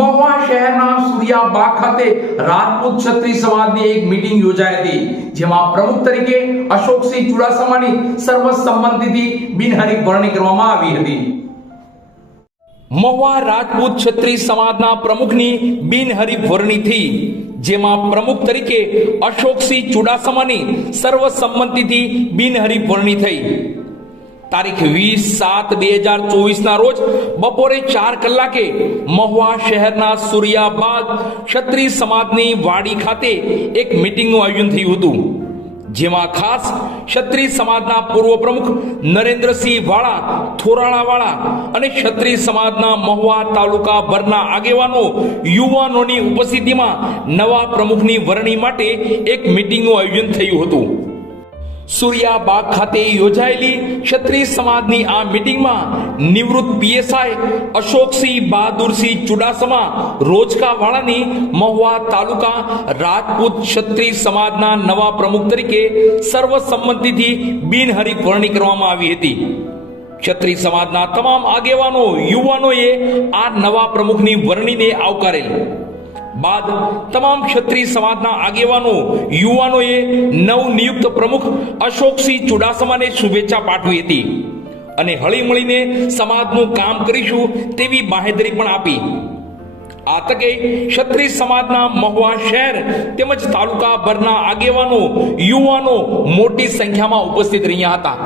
મહુવા શહેરના સૂર્યાબાગ ખાતે રાજપૂત ક્ષત્રિય સમાજની એક મીટિંગ યોજાઈ હતી, જેમાં પ્રમુખ તરીકે અશોકસિંહ ચુડાસમાની સર્વસંમતિથી બિનહરીફ વરણી કરવામાં આવી હતી। મહુવા રાજપૂત ક્ષત્રિય સમાજના પ્રમુખની બિનહરીફ વરણી થઈ, જેમાં પ્રમુખ તરીકે અશોકસિંહ ચુડાસમાની સર્વસંમતિથી બિનહરીફ વરણી થઈ। તારીખ 20/7/2024 ના રોજ બપોરે 4 કલાકે મહુવા શહેરના સૂર્યાબાગ ક્ષત્રિય સમાજની વાડી ખાતે એક મીટિંગનું આયોજન થયું હતું, જેમાં ખાસ ક્ષત્રિય સમાજના પૂર્વ પ્રમુખ નરેન્દ્રસિંહ વાળા થોરાળાવાળા અને ક્ષત્રિય સમાજના મહુવા તાલુકા ભરના આગેવાનો યુવાનોની ઉપસ્થિતિમાં નવા પ્રમુખની વરણી માટે એક મીટિંગનું આયોજન થયું હતું। સૂર્યાબાગ ખાતે યોજાયેલી ક્ષત્રિય સમાજની આ મીટિંગમાં નિવૃત્ત પીએસઆઈ અશોકસિંહ બહાદુરસિંહ ચુડાસમા રોજકાવાળાની મહુવા તાલુકા રાજપૂત ક્ષત્રિય સમાજના નવા પ્રમુખ તરીકે સર્વસંમતિથી બિનહરીફ વરણી કરવામાં આવી હતી। ક્ષત્રિય સમાજના તમામ આગેવાનો યુવાનોએ આ નવા પ્રમુખની વરણીને આવકારેલ બાદ તમામ ક્ષત્રિય સમાજના આગેવાનો યુવાનોએ નવનિયુક્ત પ્રમુખ અશોકસિંહ ચુડાસમાને શુભેચ્છા પાઠવી હતી અને હળીમળીને સમાજનું કામ કરીશું તેવી બાહેધરી પણ આપી। આ તકે ક્ષત્રિય સમાજના મહુવા શહેર તેમજ તાલુકા ભરના આગેવાનો યુવાનો મોટી સંખ્યામાં ઉપસ્થિત રહ્યા હતા।